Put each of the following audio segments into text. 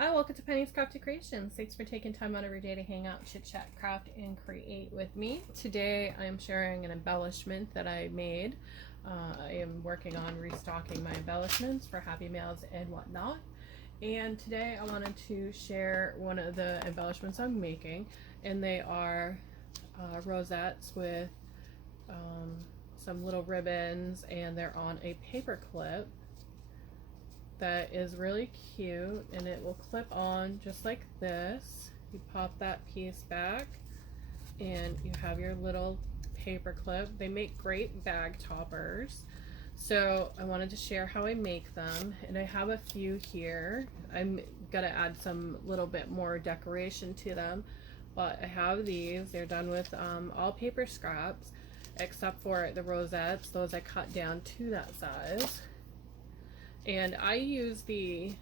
Hi, welcome to Penny's Crafty Creations. Thanks for taking time out of your day to hang out, chit chat, craft, and create with me. Today I am sharing an embellishment that I made. I am working on restocking my embellishments for Happy Mails and whatnot. And today I wanted to share one of the embellishments I'm making, and they are rosettes with some little ribbons, and they're on a paper clip that is really cute, and it will clip on just like this. You pop that piece back and you have your little paper clip. They make great bag toppers. So I wanted to share how I make them, and I have a few here. I'm gonna add some little bit more decoration to them, but I have these. They're done with all paper scraps except for the rosettes. Those I cut down to that size. And I use the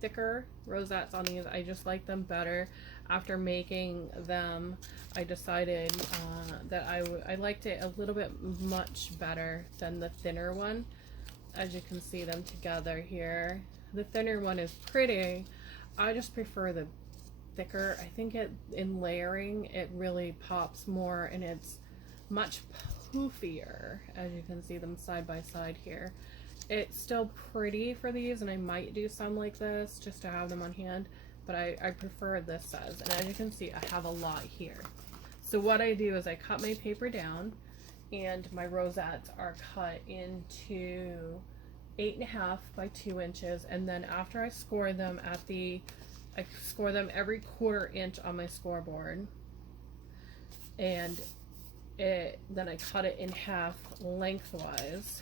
thicker rosettes on these. I just like them better. After making them, I decided that I liked it a little bit much better than the thinner one. As you can see them together here. The thinner one is pretty. I just prefer the thicker. I think in layering it really pops more, and it's much poofier, as you can see them side by side here. It's still pretty for these, and I might do some like this just to have them on hand, but I prefer this size. And as you can see, I have a lot here. So what I do is I cut my paper down, and my rosettes are cut into 8.5 by 2 inches, and then after I score them I score them every 1/4 inch on my scoreboard, and then I cut it in half lengthwise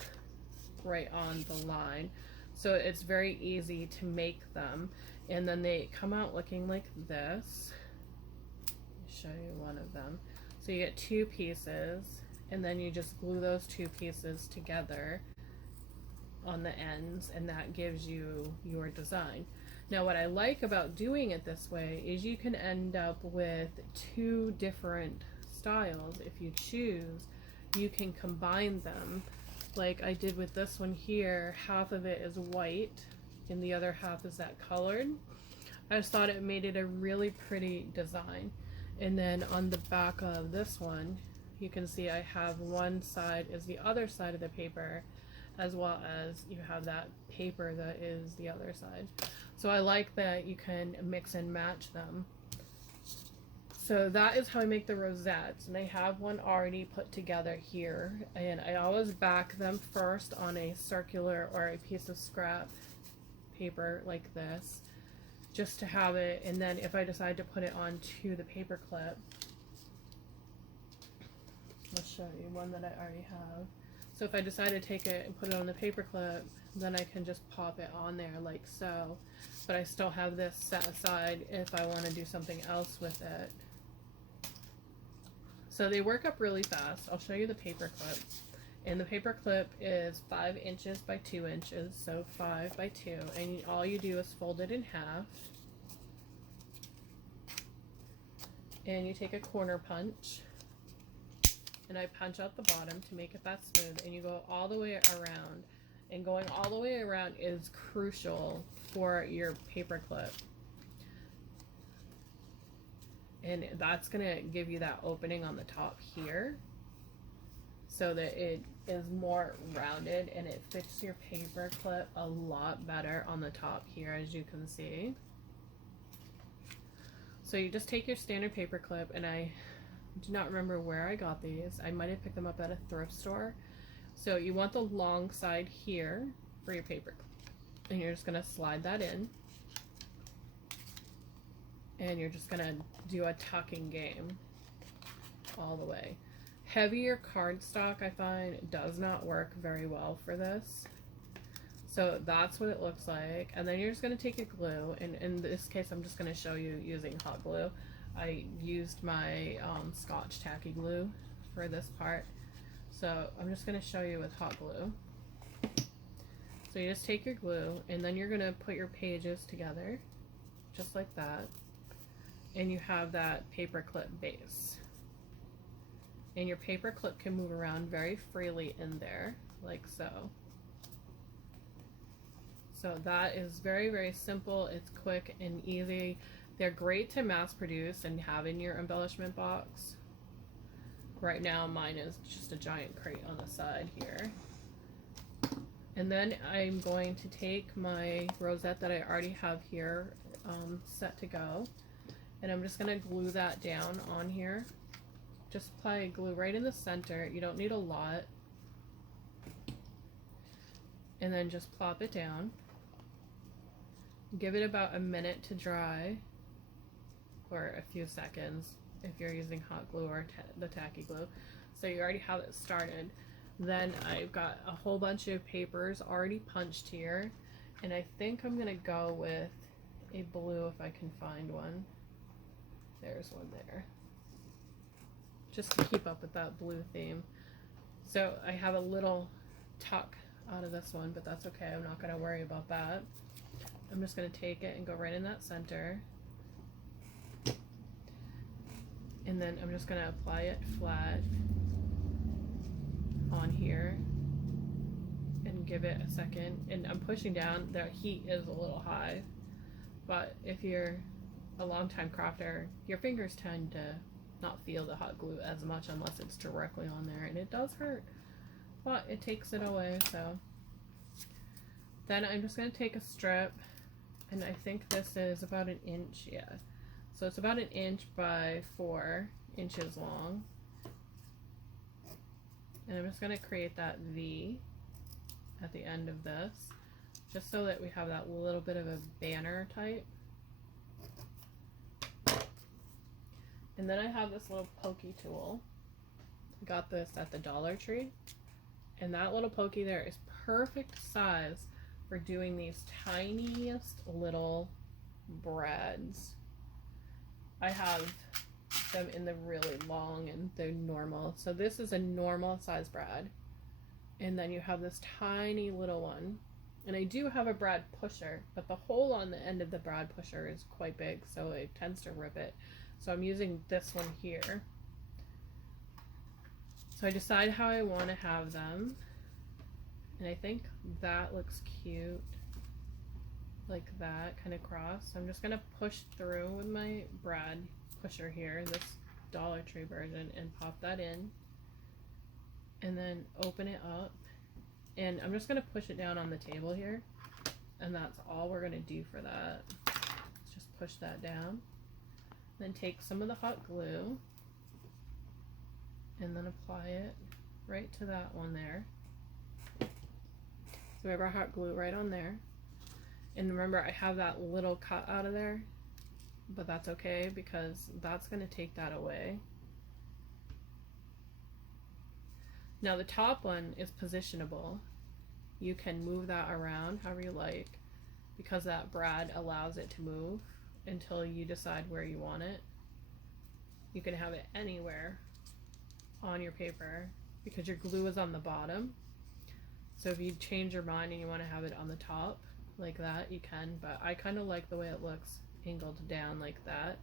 right on the line, so it's very easy to make them. And then they come out looking like this. Let me show you one of them. So you get 2 pieces, and then you just glue those 2 pieces together on the ends, and that gives you your design. Now what I like about doing it this way is you can end up with 2 different styles. If you choose, you can combine them like I did with this one here. Half of it is white and the other half is that colored. I just thought it made it a really pretty design. And then on the back of this one, you can see I have one side is the other side of the paper, as well as you have that paper that is the other side. So I like that you can mix and match them. So that is how I make the rosettes, and I have one already put together here, and I always back them first on a circular or a piece of scrap paper like this, just to have it. And then if I decide to put it onto the paper clip, I'll show you one that I already have. So if I decide to take it and put it on the paper clip, then I can just pop it on there like so, but I still have this set aside if I want to do something else with it. So they work up really fast. I'll show you the paper clip. And the paper clip is 5 inches by 2 inches, so 5 by 2. And all you do is fold it in half. And you take a corner punch. And I punch out the bottom to make it that smooth. And you go all the way around. And going all the way around is crucial for your paper clip. And that's gonna give you that opening on the top here, so that it is more rounded and it fits your paper clip a lot better on the top here, as you can see. So you just take your standard paper clip, and I do not remember where I got these. I might have picked them up at a thrift store. So you want the long side here for your paper clip, and you're just gonna slide that in. And you're just gonna do a tucking game all the way. Heavier cardstock, I find, does not work very well for this. So that's what it looks like. And then you're just gonna take your glue, and in this case I'm just gonna show you using hot glue. I used my Scotch tacky glue for this part, so I'm just gonna show you with hot glue. So you just take your glue, and then you're gonna put your pages together just like that. And you have that paper clip base, and your paper clip can move around very freely in there like so. So that is very, very simple. It's quick and easy. They're great to mass produce and have in your embellishment box. Right now mine is just a giant crate on the side here. And then I'm going to take my rosette that I already have here set to go, and I'm just going to glue that down on here. Just apply glue right in the center. You don't need a lot. And then just plop it down. Give it about a minute to dry, or a few seconds if you're using hot glue or the tacky glue. So you already have it started. Then I've got a whole bunch of papers already punched here, and I think I'm gonna go with a blue if I can find one. There's one there. Just to keep up with that blue theme. So I have a little tuck out of this one, but that's okay. I'm not gonna worry about that. I'm just gonna take it and go right in that center. And then I'm just gonna apply it flat on here and give it a second. And I'm pushing down. The heat is a little high, but if you're a long-time crafter, your fingers tend to not feel the hot glue as much unless it's directly on there, and it does hurt, but it takes it away. So then I'm just gonna take a strip, and I think this is about an inch, yeah. So it's about an inch by 4 inches long. And I'm just going to create that V at the end of this, just so that we have that little bit of a banner type. And then I have this little pokey tool. I got this at the Dollar Tree. And that little pokey there is perfect size for doing these tiniest little brads. I have them in the really long and the normal. So this is a normal size brad. And then you have this tiny little one. And I do have a brad pusher, but the hole on the end of the brad pusher is quite big, so it tends to rip it. So I'm using this one here. So I decide how I want to have them. And I think that looks cute. Like that, kind of cross. So I'm just going to push through with my brad pusher here, this Dollar Tree version, and pop that in. And then open it up. And I'm just going to push it down on the table here. And that's all we're going to do for that. Let's just push that down. Then take some of the hot glue. And then apply it right to that one there. So we have our hot glue right on there. And remember, I have that little cut out of there, but that's okay because that's going to take that away. Now the top one is positionable. You can move that around however you like because that brad allows it to move until you decide where you want it. You can have it anywhere on your paper because your glue is on the bottom. So if you change your mind and you want to have it on the top like that, you can, but I kind of like the way it looks angled down like that,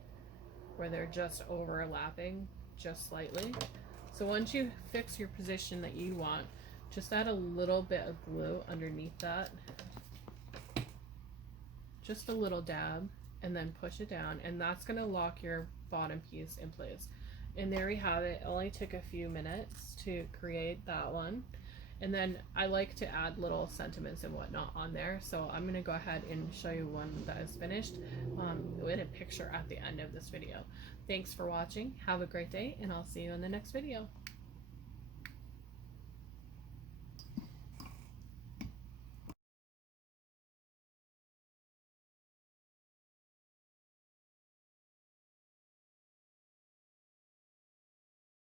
where they're just overlapping just slightly. So once you fix your position that you want, just add a little bit of glue underneath that, just a little dab, and then push it down, and that's going to lock your bottom piece in place. And there we have it. It only took a few minutes to create that one. And then I like to add little sentiments and whatnot on there. So I'm going to go ahead and show you one that is finished with a picture at the end of this video. Thanks for watching. Have a great day, and I'll see you in the next video.